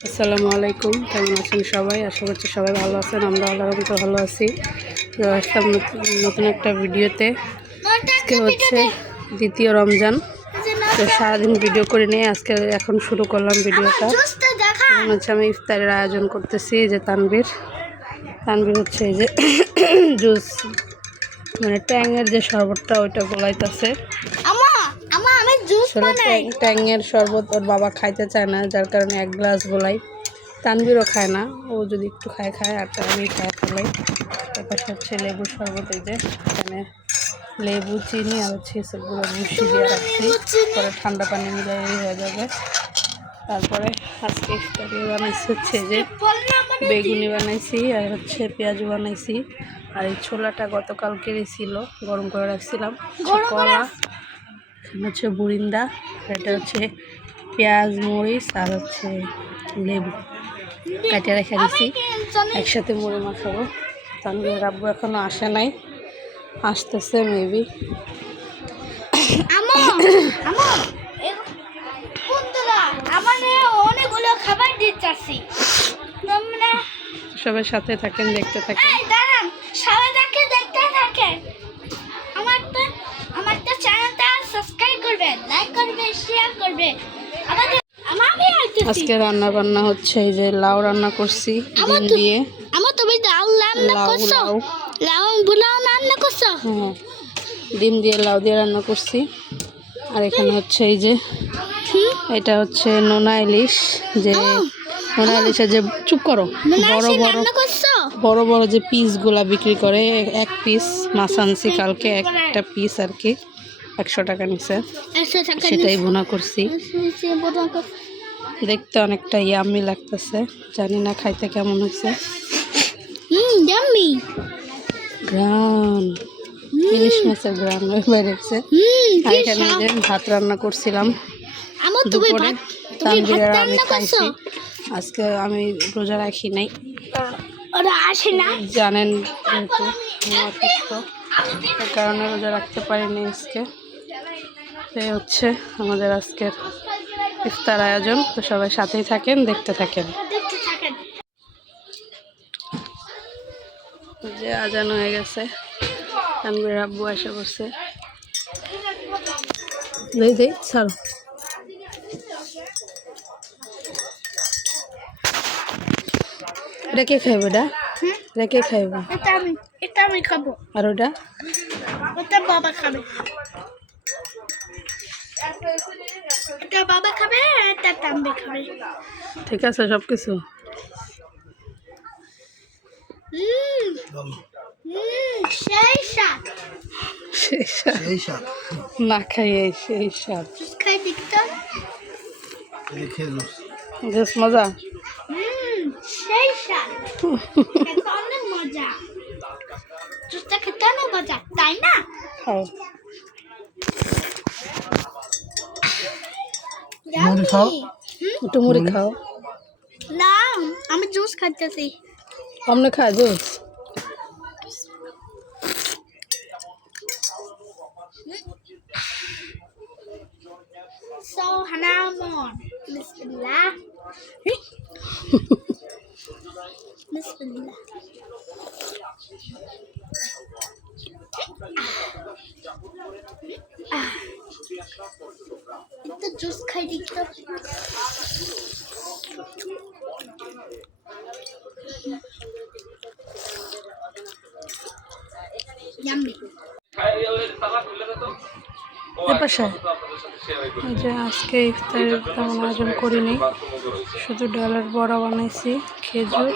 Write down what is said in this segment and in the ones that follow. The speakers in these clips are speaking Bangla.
আসসালামু আলাইকুম। কেমন আছেন সবাই? আশা করছি সবাই ভালো আছেন। আমরা আল্লাহর মতো ভালো আছি। আসলাম নতুন একটা ভিডিওতে। আজকে হচ্ছে দ্বিতীয় রমজান। তো সারাদিন ভিডিও করে নিয়ে আজকে এখন শুরু করলাম ভিডিওটা। এখন হচ্ছে আমি ইফতারের আয়োজন করতেছি যে তানবীর তানবীর হচ্ছে এই যে জুস মানে ট্যাংয়ের যে শরবতটা ওইটা গোলাইতেছে। আসলে ট্যাং ট্যাংয়ের শরবত ওর বাবা খাইতে চায় না যার কারণে এক গ্লাস গোলাই। তানবিরও খায় না ও যদি একটু খায় খায় আর আমি খায় ফেলাই এবার হচ্ছে লেবুর শরবত এই যে এখানে লেবু চিনি আর হচ্ছে সবগুলো মিষ্টি দিয়ে রাখছি। পরে ঠান্ডা পানি মিলাই হয়ে যাবে। তারপরে আজকে ইফতারি বানাইছি হচ্ছে যে বেগুনি বানাইছি আর হচ্ছে পেঁয়াজ বানাইছি। আর এই ছোলাটা গতকালকেরই ছিল গরম করে রাখছিলাম। কলা হচ্ছে বুরিন্দা এটা হচ্ছে পেঁয়াজ মরিচ আর হচ্ছে লেবু। কাটিয়ে রেখে দিছি। একসাথে মুড়ি মাখাবো। তানভীর রাব্বু এখনও আসে নাই। আসতেছে মেবি অনেকগুলো খাবার সবাই সাথে থাকেন দেখতে থাকেন। আজকে রান্না বান্না হচ্ছে এই যে লাউ রান্না করছি ডিম দিয়ে। আমার তুমি লাউ রান্না করছ। লাউ। বুলাও রান্না করছ? হ্যাঁ ডিম দিয়ে লাউ দিয়ে রান্না করছি। আর এখানে হচ্ছে এই যে এটা হচ্ছে নোনা ইলিশ যে নোনা ইলিশের যে চুপ করো। বড় বড় বড় বড় যে পিসগুলা বিক্রি করে এক পিস মাছ আনছি কালকে একটা পিস আর কি একশো টাকা নিছে। সেটাই বোনা করছি। দেখতে অনেকটা ইয়ামি লাগতেছে। জানি না খাইতে কেমন হয়েছে। হুম জাম্মি গ্রান ইলিশ মাছের গ্রান বেড়েছে হুম আর কি এখানে ভাত রান্না করছিলাম। দুপুরে আমি খাইছি। আজকে আমি রোজা রাখি নাই। আসে না। জানেন অসুস্থ। এই কারণে রোজা রাখতে পারিনি আজকে। এই হচ্ছে আমাদের আজকের ইফতার আয়োজন। তো সবাই সাথেই থাকেন দেখতে থাকেন। যে আজান হয়ে গেছে। তানভীর আব্বু এসে বসছে। দেই দেই ছাড়ো। এটা কে খাইবে এটা? হুম এটা কে খাইবে? এটা আমি খাব। আর ওটা? ওটা বাবা খাবে এটা বাবা খাবে এটা তাম্বে খাবে। ঠিক আছে সব কিছু সেই স্বাদ সেই স্বাদ না খাইয়ে সেই স্বাদ খাই দেখতো জুস মজা? সেই স্বাদ অনেক মজা। জুসটা খেতে অনেক মজা তাই না? খাও মুড়ি খাও? একটু মুড়ি খাও না আমি জুস খাইতেছি অমনে খা juice So Hanamon. Bismillah. Bismillah. Juice খাই. এপাশে যে আজকে ইফতারের তেমন আয়োজন করিনি। শুধু ডালের বড়া বানাইছি, খেজুর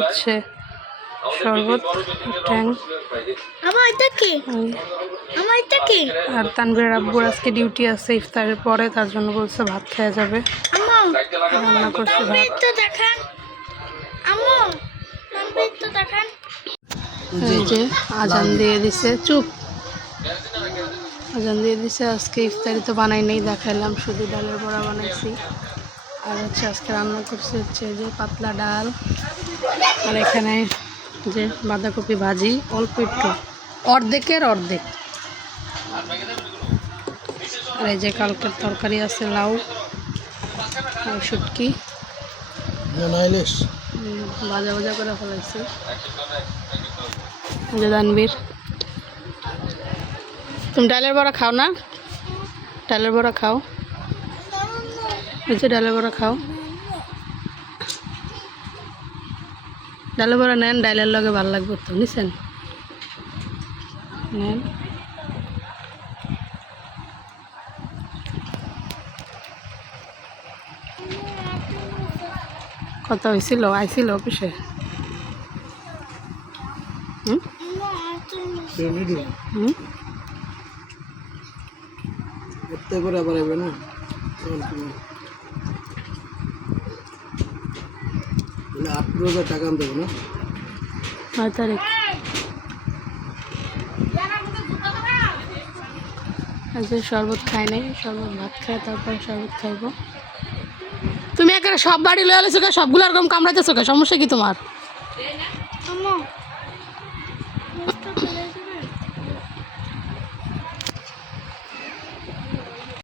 হচ্ছে শরবত ট্যাং। আমার এটা কি? আমার এটা কি? আর তানভীর আব্বুর আজকে ডিউটি আছে ইফতারের পরে তার জন্য বলছে ভাত খাওয়া যাবে। রান্না করছে ভাত। দেখান। দেখান। যে আজান দিয়ে দিছে। চুপ। আজান দিয়ে দিছে আজকে ইফতারি তো বানাই নেই দেখাইলাম। শুধু ডালের বড়া বানাইছি। আর হচ্ছে আজকে রান্না করছি হচ্ছে যে পাতলা ডাল। আর এখানে যে বাঁধাকপি ভাজি অল্প একটু। অর্ধেকের অর্ধেক। আর এই যে কালকের তরকারি আছে লাউ আর শুটকি ভাজা ভাজা করে ফেলাইছি। যে দানবীর তুমি ডালের বড়া খাও না? ডালের বড়া খাও। এই যে ডালের বড়া খাও। ডালের বড়া নেন ডালের লগে ভালো লাগবে তো, নিছেন? নেন। কত হয়েছিল আইছিল অফিসে? হুম হুম এতে করে আবার আইবে না তখন কি হবে? তাহলে আঠারো হাজার টাকা আমি দেবো না। নয় তারিখ। আজকে শরবত খাই নাই শরবত ভাত খাই তারপর শরবত খাইব। তুমি একেবারে সব বাড়ি লয়ে আলেছো সবগুলো এরকম কামড়াইতেছো সমস্যা কি তোমার? আম্মু